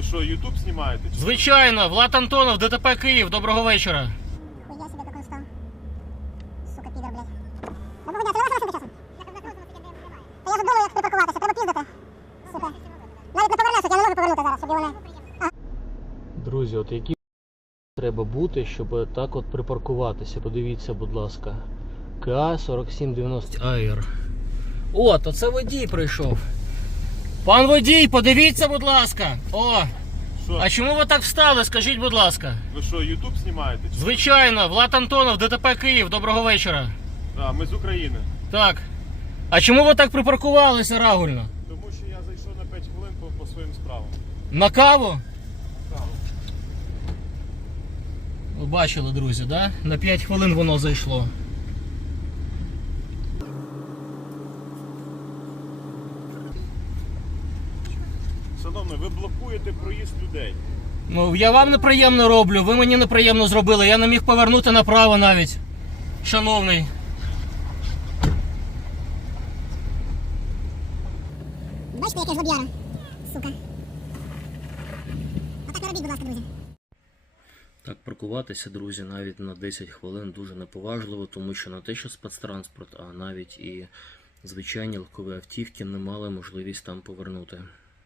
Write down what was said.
Ви що, Ютуб знімаєте? чи? Звичайно, Влад Антонов, ДТП Київ. Доброго вечора. Хуя себе как стал. Сука, підер, блядь. Доброго дня, це ви вас часом? Та я думаю, як припаркуватися, треба піздити. Сука. Навіть не повернешся, я не можу повернути зараз, щоб його. Друзі, от які треба бути, щоб так от припаркуватися. Подивіться, будь ласка. КА 4790 АР. О, то це водій прийшов. Пан водій, подивіться, будь ласка. О, Що? а чому ви так встали? Скажіть, будь ласка. Ви що, Ютуб знімаєте? чи? Звичайно, Влад Антонов, ДТП Київ. Доброго вечора. А, ми з України. Так. А чому ви так припаркувалися рагульно? Тому що я зайшов на 5 хвилин по, по своїм справам. На каву? Право. Ви бачили, друзі, да? На 5 хвилин воно зайшло. Шановний, ви блокуєте проїзд людей. Ну, я вам неприємно роблю, ви мені неприємно зробили. Я не міг повернути направо навіть. Шановний. Бачите, яке жлобяра? Сука. Отак не робіть, будь ласка, друзі. Так, паркуватися, друзі, навіть на 10 хвилин дуже неповажливо, тому що не те, що спецтранспорт, а навіть і звичайні легкові автівки не мали можливість там повернути.